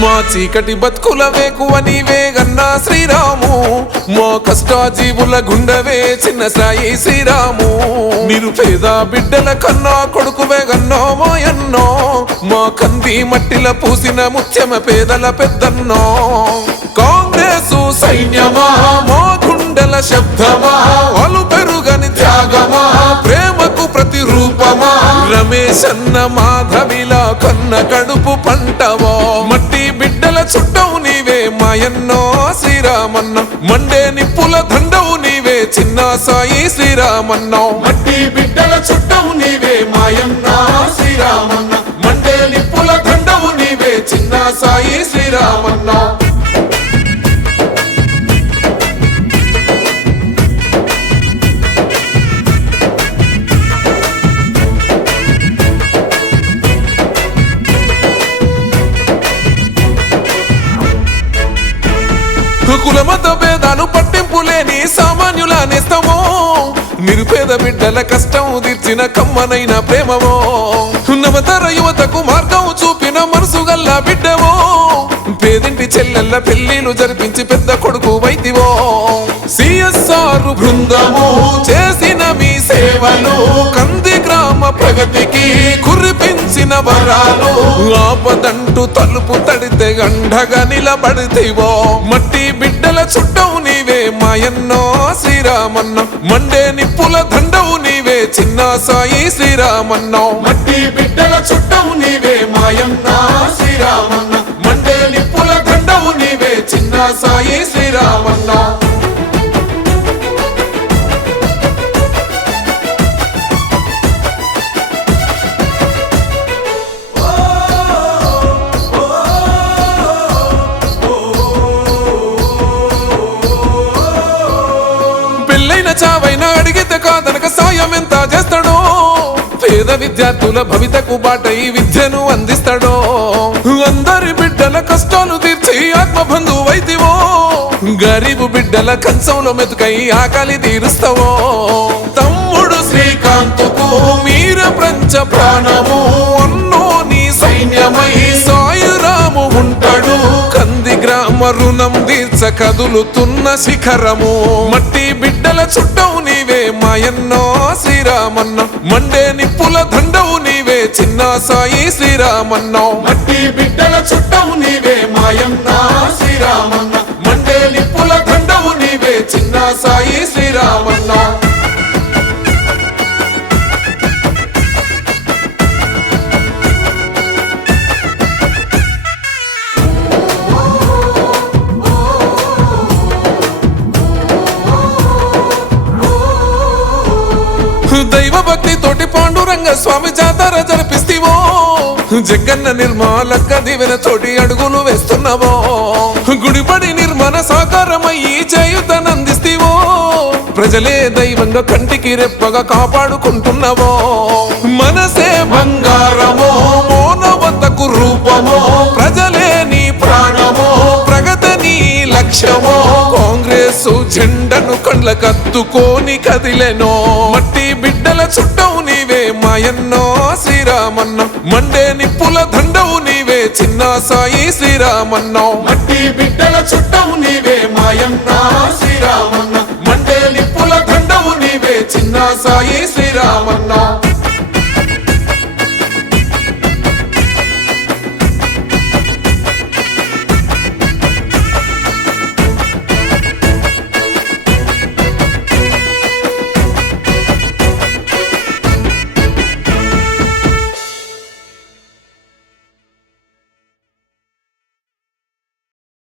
మా చీకటి బతుకుల వేకువ నీవే గన్నా శ్రీరాము, మా కష్టాజీవుల గుండెవే చిన్న సాయి శ్రీరాము. నిరుపేద బిడ్డల కన్నా కొడుకువే గన్నో మాయన్నో, మా కంది మట్టిల పూసిన ముత్యమ పేదల పెద్దన్నో. కాంగ్రెసు సైన్యమా మా గుండెల శబ్దమా, అలు పెరుగని త్యాగమా ప్రేమకు ప్రతిరూపమా. రమేష్ అన్న మాధవిలా కన్న కడుపు పంటవో, మట్టి బిడ్డల చుట్టవు నీవే మాయన్నో శ్రీరామన్న. మండే నిప్పుల దండవు నీవే చిన్న సాయి శ్రీరామన్నో. మట్టి బిడ్డల చుట్టవు నీవే మాయన్న శ్రీరామన్న. మండే నిప్పుల దండవు నీవే చిన్న సాయి శ్రీరామన్నో. కుల మత భేదాలు పట్టింపు లేని సామాన్యుల నేస్తమో, నిరుపేద బిడ్డల కష్టం తీర్చిన కమ్మనైన ప్రేమవో. నవతర యువతకు మార్గం చూపిన మనసు గల్లా బిడ్డవో, పేదింటి చెల్లెళ్ళ పెళ్లిలు జరిపించి పెద్ద కొడుకు వైతివో. సిఎస్ఆర్ బృందము చేసిన మీ సేవలు, కంది గ్రామ ప్రగతికి కురిపించిన వరాలు. ఆపదంటూ తలుపు తడితే గండగా నిలబడితివో, మట్టి బిడ్డల చుట్టవు నీవే మాయన్నో శ్రీరామన్న. మండే నిప్పుల దండవు నీవే చిన్న సాయి శ్రీరామన్నో. మట్టి బిడ్డల చుట్టవు నీవే మాయన్న శ్రీరామన్న. మండే నిప్పుల దండవు నీవే చిన్న సాయి శ్రీరామన్నో. చావైనా అడిగితే కాదనక సాయం ఎంత చేస్తాడో, పేద విద్యార్థుల భవితకు బాటై విద్యను అందిస్తాడో. అందరి బిడ్డల కష్టాలు తీర్చి ఆత్మబంధు వైతివో, గరీబు బిడ్డల కంచంలో మెతుకై ఆకలి తీరుస్తావో. తమ్ముడు శ్రీకాంత్కు మీర పంచ ప్రాణము, అన్నో నీ సైన్యమై సాయిరాము ఉంటాడు. కంది గ్రామ రుణం తీర్చ కదులుతున్న శిఖరము, మట్టి బిడ్డల చుట్టవు నీవే మాయన్నో శ్రీరామన్న. మండే నిప్పుల దండవు నీవే చిన్న సాయి శ్రీరామన్నో. మట్టి బిడ్డల చుట్టవు నీవే మాయన్న శ్రీరామన్న. మండే నిప్పుల దండవు నీవే చిన్న సాయి శ్రీరామన్నో. దైవ భక్తి తోటి పాండురంగ స్వామి జాతర జరిపిస్తేవో, జగన్న నిర్మాలక్క దీవెన తోటి అడుగులు వేస్తున్నావో. గుడిపడి నిర్మాణ సాకారమయ్యి చేయుతనందిస్తేవో, ప్రజలే దైవంగా కంటికి రెప్పగా కాపాడుకుంటున్నావో. మనసే బంగారమో మోనవతకు రూపమో, ప్రజలే నీ ప్రాణమో ప్రగతి నీ లక్ష్యమో. కాంగ్రెస్ జెండను కండ్ల కత్తుకోని కదిలెనో, మట్టి బిడ్డల చుట్టవు నీవే మాయన్నో శ్రీరామన్న. మండే నిప్పుల దండవు నీవే చిన్న సాయి శ్రీరామన్నో. మట్టి బిడ్డల చుట్టవు నీవే మాయన్న శ్రీరామన్న. మండే నిప్పుల దండవు నీవే చిన్న సాయి